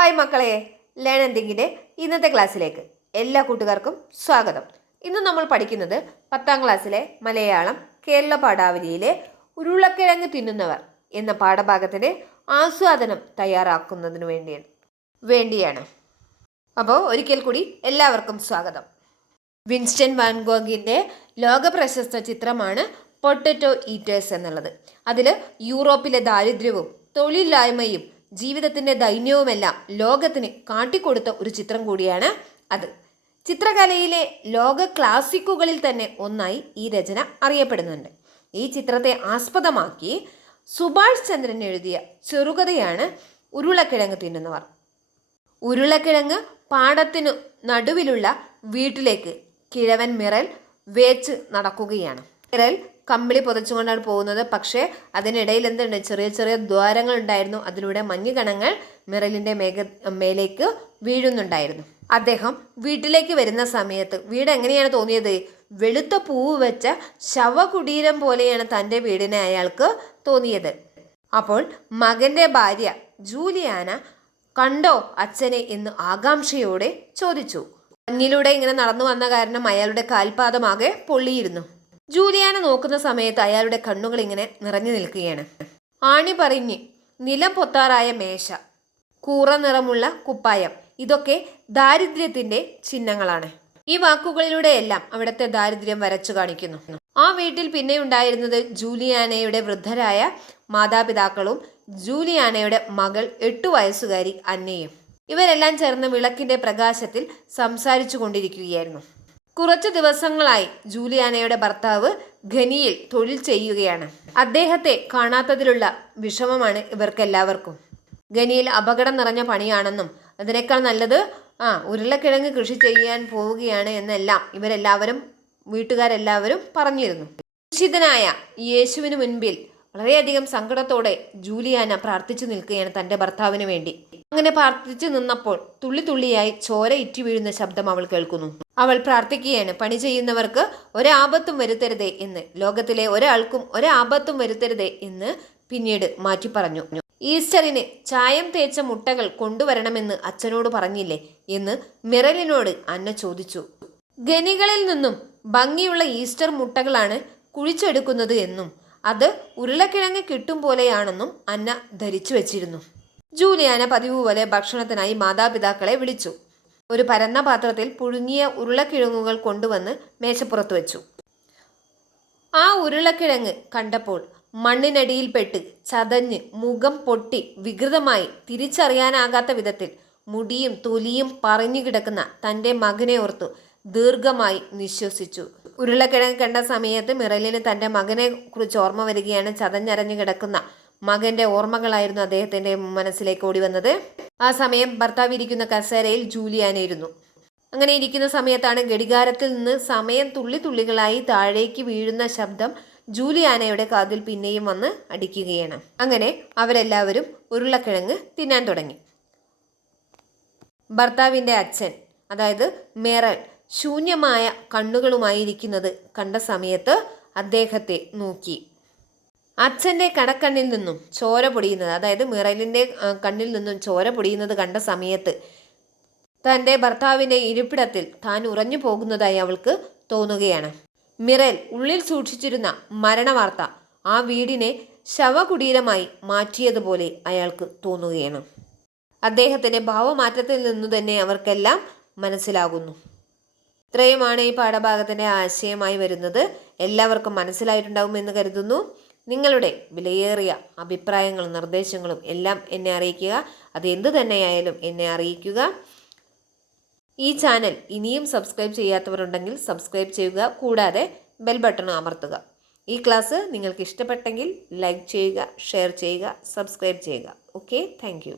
Hi മക്കളെ. Learn എന്തിങ്ങിന്റെ ഇന്നത്തെ ക്ലാസ്സിലേക്ക് എല്ലാ കൂട്ടുകാർക്കും സ്വാഗതം. ഇന്ന് നമ്മൾ പഠിക്കുന്നത് പത്താം ക്ലാസ്സിലെ മലയാളം കേരള പാഠാവലിയിലെ ഉരുളക്കിഴങ്ങ് തിന്നുന്നവർ എന്ന പാഠഭാഗത്തിന്റെ ആസ്വാദനം തയ്യാറാക്കുന്നതിന് വേണ്ടിയാണ് വേണ്ടിയാണ്. അപ്പോൾ ഒരിക്കൽ കൂടി എല്ലാവർക്കും സ്വാഗതം. വിൻസ്റ്റൻ വാൻഗോഗിന്റെ ലോകപ്രശസ്ത ചിത്രമാണ് പൊട്ടറ്റോ ഈറ്റേഴ്സ് എന്നുള്ളത്. അതിൽ യൂറോപ്പിലെ ദാരിദ്ര്യവും തൊഴിലില്ലായ്മയും ജീവിതത്തിന്റെ ദൈന്യവുമെല്ലാം ലോകത്തിന് കാട്ടിക്കൊടുത്ത ഒരു ചിത്രം കൂടിയാണ് അത്. ചിത്രകലയിലെ ലോക ക്ലാസിക്കുകളിൽ തന്നെ ഒന്നായി ഈ രചന അറിയപ്പെടുന്നുണ്ട്. ഈ ചിത്രത്തെ ആസ്പദമാക്കി സുഭാഷ് ചന്ദ്രൻ എഴുതിയ ചെറുകഥയാണ് ഉരുളക്കിഴങ്ങ് തിന്നുന്നവർ. ഉരുളക്കിഴങ്ങ് പാടത്തിനു നടുവിലുള്ള വീട്ടിലേക്ക് കിഴവൻ മിറൽ വേച്ച് നടക്കുകയാണ്. മിറൽ കമ്പിളി പുതച്ചുകൊണ്ടാണ് പോകുന്നത്. പക്ഷേ അതിനിടയിൽ എന്തുണ്ട്? ചെറിയ ചെറിയ ദ്വാരങ്ങൾ ഉണ്ടായിരുന്നു. അതിലൂടെ മഞ്ഞുകണങ്ങൾ മിറലിന്റെ മേഘ മേലേക്ക് വീഴുന്നുണ്ടായിരുന്നു. അദ്ദേഹം വീട്ടിലേക്ക് വരുന്ന സമയത്ത് വീട് എങ്ങനെയാണ് തോന്നിയത്? വെളുത്ത പൂവ് വെച്ച ശവകുടീരം പോലെയാണ് തന്റെ വീടിനെ അയാൾക്ക് തോന്നിയത്. അപ്പോൾ മകന്റെ ഭാര്യ ജൂലിയാന കണ്ടോ അച്ഛനെ എന്ന് ആകാംക്ഷയോടെ ചോദിച്ചു. മഞ്ഞിലൂടെ ഇങ്ങനെ നടന്നു വന്ന കാരണം അയാളുടെ കാൽപാദമാകെ പൊള്ളിയിരുന്നു. ജൂലിയാന നോക്കുന്ന സമയത്ത് അയാളുടെ കണ്ണുകൾ ഇങ്ങനെ നിറഞ്ഞു നിൽക്കുകയാണ്. ആണി പറഞ്ഞ് നിലം പൊത്താറായ മേശ കൂറ നിറമുള്ള കുപ്പായം ഇതൊക്കെ ദാരിദ്ര്യത്തിന്റെ ചിഹ്നങ്ങളാണ്. ഈ വാക്കുകളിലൂടെയെല്ലാം അവിടുത്തെ ദാരിദ്ര്യം വരച്ചു കാണിക്കുന്നു. ആ വീട്ടിൽ പിന്നെ ഉണ്ടായിരുന്നത് ജൂലിയാനയുടെ വൃദ്ധരായ മാതാപിതാക്കളും ജൂലിയാനയുടെ മകൾ എട്ടു വയസ്സുകാരി അന്നയും. ഇവരെല്ലാം ചേർന്ന് വിളക്കിന്റെ പ്രകാശത്തിൽ സംസാരിച്ചു കൊണ്ടിരിക്കുകയായിരുന്നു. കുറച്ചു ദിവസങ്ങളായി ജൂലിയാനയുടെ ഭർത്താവ് ഖനിയിൽ തൊഴിൽ ചെയ്യുകയാണ്. അദ്ദേഹത്തെ കാണാത്തതിലുള്ള വിഷമമാണ് ഇവർക്കെല്ലാവർക്കും. ഖനിയിൽ അപകടം നിറഞ്ഞ പണിയാണെന്നും അതിനേക്കാൾ നല്ലത് ആ ഉരുളക്കിഴങ്ങ് കൃഷി ചെയ്യാൻ പോവുകയാണ് എന്നെല്ലാം ഇവരെല്ലാവരും വീട്ടുകാരെല്ലാവരും പറഞ്ഞിരുന്നു. നിശ്ചിതനായ യേശുവിന് മുൻപിൽ വളരെയധികം സങ്കടത്തോടെ ജൂലിയാന പ്രാർത്ഥിച്ചു നിൽക്കുകയാണ് തന്റെ ഭർത്താവിന് വേണ്ടി. അങ്ങനെ പ്രാർത്ഥിച്ചു നിന്നപ്പോൾ തുള്ളി തുള്ളിയായി ചോര ഇറ്റി വീഴുന്ന ശബ്ദം അവൾ കേൾക്കുന്നു. അവൾ പ്രാർത്ഥിക്കുകയാണ് പണി ചെയ്യുന്നവർക്ക് ഒരാപത്തും വരുത്തരുതേ എന്ന്. ലോകത്തിലെ ഒരാൾക്കും ഒരാപത്തും വരുത്തരുതേ എന്ന് പിന്നീട് മാറ്റി പറഞ്ഞു. ഈസ്റ്ററിന് ചായം തേച്ച മുട്ടകൾ കൊണ്ടുവരണമെന്ന് അച്ഛനോട് പറഞ്ഞില്ലേ എന്ന് മിറലിനോട് അന്ന ചോദിച്ചു. ഖനികളിൽ നിന്നും ഭംഗിയുള്ള ഈസ്റ്റർ മുട്ടകളാണ് കുഴിച്ചെടുക്കുന്നത് എന്നും അത് ഉരുളക്കിഴങ്ങ് കിട്ടും പോലെയാണെന്നും അന്ന ധരിച്ചു വെച്ചിരുന്നു. ജൂലിയാന പതിവ് പോലെ ഭക്ഷണത്തിനായി മാതാപിതാക്കളെ വിളിച്ചു. ഒരു പരന്ന പാത്രത്തിൽ പുഴുങ്ങിയ ഉരുളക്കിഴങ്ങുകൾ കൊണ്ടുവന്ന് മേശപ്പുറത്ത് വെച്ചു. ആ ഉരുളക്കിഴങ്ങ് കണ്ടപ്പോൾ മണ്ണിനടിയിൽപ്പെട്ട് ചതഞ്ഞ് മുഖം പൊട്ടി വികൃതമായി തിരിച്ചറിയാനാകാത്ത വിധത്തിൽ മുടിയും തൊലിയും പറഞ്ഞു കിടക്കുന്ന തന്റെ മകനെ ഓർത്തു ദീർഘമായി നിശ്വസിച്ചു. ഉരുളക്കിഴങ്ങ് കണ്ട സമയത്ത് മിറലിന് തന്റെ മകനെ കുറിച്ച് ഓർമ്മ വരികയാണ് ചതഞ്ഞരഞ്ഞു കിടക്കുന്ന മകന്റെ ഓർമ്മകളായിരുന്നു അദ്ദേഹത്തിന്റെ മനസ്സിലേക്ക് ഓടി വന്നത്. ആ സമയം ഭർത്താവ് ഇരിക്കുന്ന കസേരയിൽ ജൂലിയാനായിരുന്നു. അങ്ങനെ ഇരിക്കുന്ന സമയത്താണ് ഘടികാരത്തിൽ നിന്ന് സമയം തുള്ളി തുള്ളികളായി താഴേക്ക് വീഴുന്ന ശബ്ദം ജൂലിയാനയുടെ കാതിൽ പിന്നെയും വന്ന് അടിക്കുകയാണ്. അങ്ങനെ അവരെല്ലാവരും ഉരുളക്കിഴങ്ങ് തിന്നാൻ തുടങ്ങി. ഭർത്താവിന്റെ അച്ഛൻ അതായത് മേറൽ ശൂന്യമായ കണ്ണുകളുമായിരിക്കുന്നത് കണ്ട സമയത്ത് അദ്ദേഹത്തെ നോക്കി. അച്ഛന്റെ കടക്കണ്ണിൽ നിന്നും ചോര പൊടിയുന്നത് അതായത് മിറലിന്റെ കണ്ണിൽ നിന്നും ചോര പൊടിയുന്നത് കണ്ട സമയത്ത് തന്റെ ഭർത്താവിന്റെ ഇരിപ്പിടത്തിൽ താൻ ഉറഞ്ഞു പോകുന്നതായി അവൾക്ക് തോന്നുകയാണ്. മിറൽ ഉള്ളിൽ സൂക്ഷിച്ചിരുന്ന മരണവാർത്ത ആ വീടിനെ ശവകുടീരമായി മാറ്റിയതുപോലെ അയാൾക്ക് തോന്നുകയാണ്. അദ്ദേഹത്തിന്റെ ഭാവമാറ്റത്തിൽ നിന്നു തന്നെ അവർക്കെല്ലാം മനസ്സിലാകുന്നു. ഇത്രയുമാണ് ഈ പാഠഭാഗത്തിന്റെ ആശയമായി വരുന്നത്. എല്ലാവർക്കും മനസ്സിലായിട്ടുണ്ടാവും എന്ന് കരുതുന്നു. നിങ്ങളുടെ വിലയേറിയ അഭിപ്രായങ്ങളും നിർദ്ദേശങ്ങളും എല്ലാം എന്നെ അറിയിക്കുക. അത് എന്തു തന്നെയായാലും എന്നെ അറിയിക്കുക. ഈ ചാനൽ ഇനിയും സബ്സ്ക്രൈബ് ചെയ്യാത്തവരുണ്ടെങ്കിൽ സബ്സ്ക്രൈബ് ചെയ്യുക. കൂടാതെ ബെൽ ബട്ടൺ അമർത്തുക. ഈ ക്ലാസ് നിങ്ങൾക്ക് ഇഷ്ടപ്പെട്ടെങ്കിൽ ലൈക്ക് ചെയ്യുക ഷെയർ ചെയ്യുക സബ്സ്ക്രൈബ് ചെയ്യുക. Okay thank